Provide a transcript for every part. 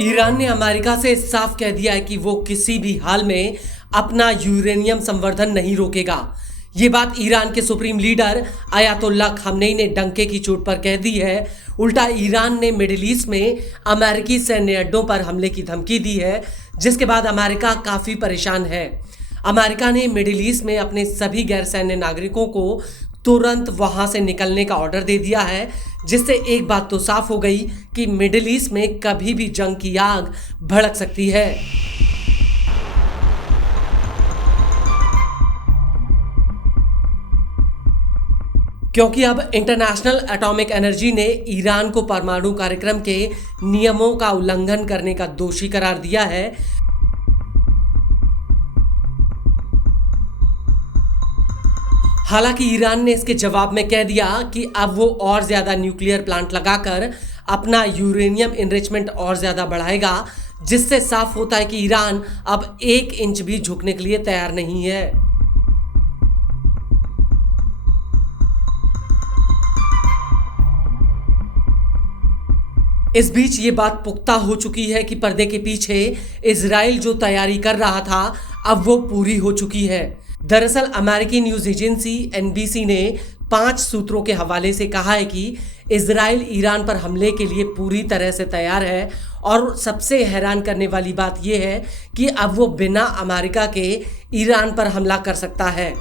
Iran ने America से साफ कह दिया है कि वो किसी भी हाल में अपना यूरेनियम संवर्धन नहीं रोकेगा। ये बात ईरान के सुप्रीम लीडर अयातोल्लाह खामनेई ने डंके की चोट पर कह दी है। उल्टा ईरान ने मिडिल ईस्ट में अमेरिकी सैन्य अड्डों पर हमले की धमकी दी है, जिसके बाद अमेरिका काफी परेशान है। अमेरिका ने मिडिल ईस्ट में अपने सभी गैर सैन्य नागरिकों को तुरंत वहां से निकलने का ऑर्डर दे दिया है, जिससे एक बात तो साफ हो गई कि मिडिल ईस्ट में कभी भी जंग की आग भड़क सकती है। क्योंकि अब इंटरनेशनल एटॉमिक एनर्जी ने ईरान को परमाणु कार्यक्रम के नियमों का उल्लंघन करने का दोषी करार दिया है। हालांकि ईरान ने इसके जवाब में कह दिया कि अब वो और ज्यादा न्यूक्लियर प्लांट लगाकर अपना यूरेनियम एनरिचमेंट और ज्यादा बढ़ाएगा, जिससे साफ होता है कि ईरान अब 1 इंच भी झुकने के लिए तैयार नहीं है। इस बीच ये बात पुख्ता हो चुकी है कि पर्दे के पीछे इजराइल जो तैयारी कर रहा था, अब वो पूरी हो चुकी है। दरअसल अमेरिकी न्यूज एजेंसी NBC ने 5 सूत्रों के हवाले से कहा है कि इजराइल ईरान पर हमले के लिए पूरी तरह से तैयार है, और सबसे हैरान करने वाली बात यह है कि अब वो बिना अमेरिका के ईरान पर हमला कर सकता है।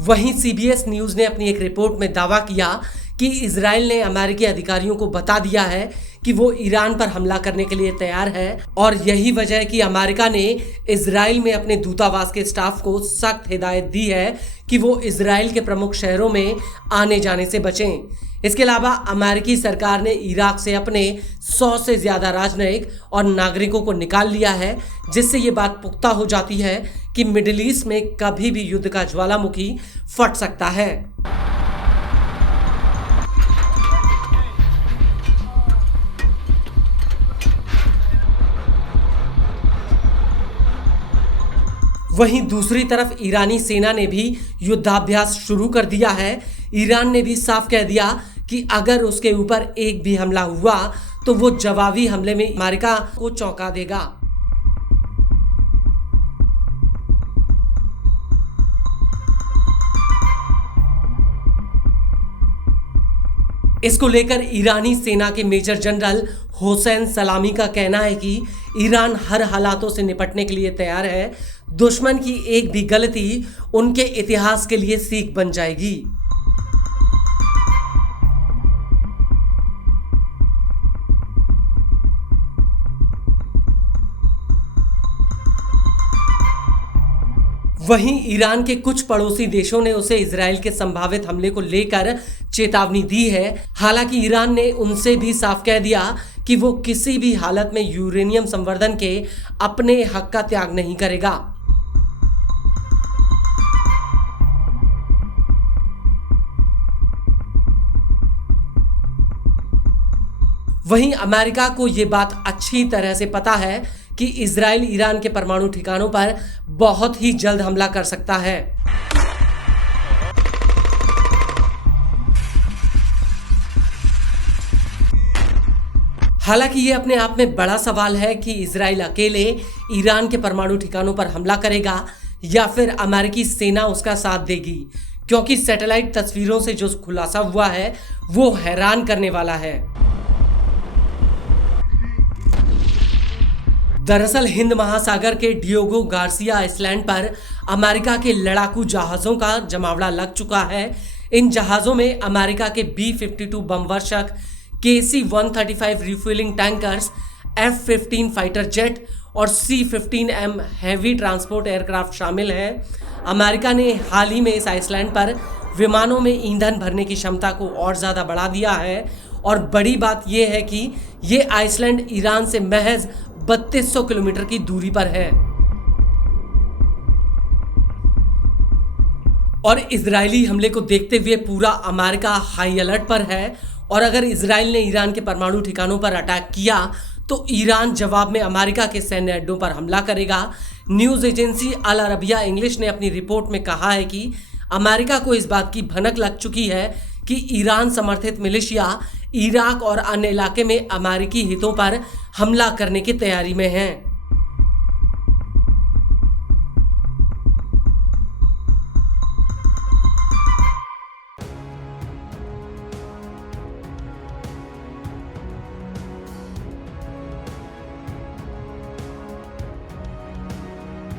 वहीं CBS न्यूज ने अपनी एक रिपोर्ट में दावा किया कि इजराइल ने अमेरिकी अधिकारियों को बता दिया है कि वो ईरान पर हमला करने के लिए तैयार है, और यही वजह है कि अमेरिका ने इजराइल में अपने दूतावास के स्टाफ को सख्त हिदायत दी है कि वो इजराइल के प्रमुख शहरों में आने जाने से बचें। इसके अलावा अमेरिकी सरकार ने इराक से अपने 100 से ज्यादा राजनयिक और नागरिकों को निकाल लिया है, जिससे ये बात पुख्ता हो जाती है कि मिडिल ईस्ट में कभी भी युद्ध का ज्वालामुखी फट सकता है। वहीं दूसरी तरफ ईरानी सेना ने भी युद्धाभ्यास शुरू कर दिया है। ईरान ने भी साफ कह दिया कि अगर उसके ऊपर एक भी हमला हुआ तो वो जवाबी हमले में अमेरिका को चौंका देगा। इसको लेकर ईरानी सेना के मेजर जनरल हुसैन सलामी का कहना है कि ईरान हर हालातों से निपटने के लिए तैयार है। दुश्मन की एक भी गलती उनके इतिहास के लिए सीख बन जाएगी। वहीं ईरान के कुछ पड़ोसी देशों ने उसे इजराइल के संभावित हमले को लेकर चेतावनी दी है। हालांकि ईरान ने उनसे भी साफ कह दिया कि वो किसी भी हालत में यूरेनियम संवर्धन के अपने हक का त्याग नहीं करेगा। वहीं अमेरिका को ये बात अच्छी तरह से पता है कि इजराइल ईरान के परमाणु ठिकानों पर बहुत ही जल्द हमला कर सकता है। हालांकि ये अपने आप में बड़ा सवाल है कि इजराइल अकेले ईरान के परमाणु ठिकानों पर हमला करेगा या फिर अमेरिकी सेना उसका साथ देगी, क्योंकि सैटेलाइट तस्वीरों से जो खुलासा हुआ है वो हैरान करने वाला है। दरअसल हिंद महासागर के डियोगो गार्सिया आइसलैंड पर अमेरिका के लड़ाकू जहाजों का जमावड़ा लग चुका है। इन जहाजों में अमेरिका के B-52 बम वर्षक, KC-135 refuelling tankers, F-15 fighter jet और C-15M हैवी ट्रांसपोर्ट एयरक्राफ्ट शामिल हैं। अमेरिका ने हाल ही में इस आइसलैंड पर विमानों में ईंधन भरने की क्षमता को और ज़्यादा बढ़ा दिया है, और बड़ी बात यह है कि ये आइसलैंड ईरान से महज 3200 किलोमीटर की दूरी पर है। और इजरायली हमले को देखते हुए पूरा अमेरिका हाई अलर्ट पर है, और अगर इजराइल ने ईरान के परमाणु ठिकानों पर अटैक किया तो ईरान जवाब में अमेरिका के सैन्य अड्डों पर हमला करेगा। न्यूज़ एजेंसी अल अरबिया इंग्लिश ने अपनी रिपोर्ट में कहा है कि अमेरिका को इस बात की भनक लग चुकी है कि ईरान समर्थित मिलिशिया इराक और अन्य इलाके में अमेरिकी हितों पर हमला करने की तैयारी में हैं।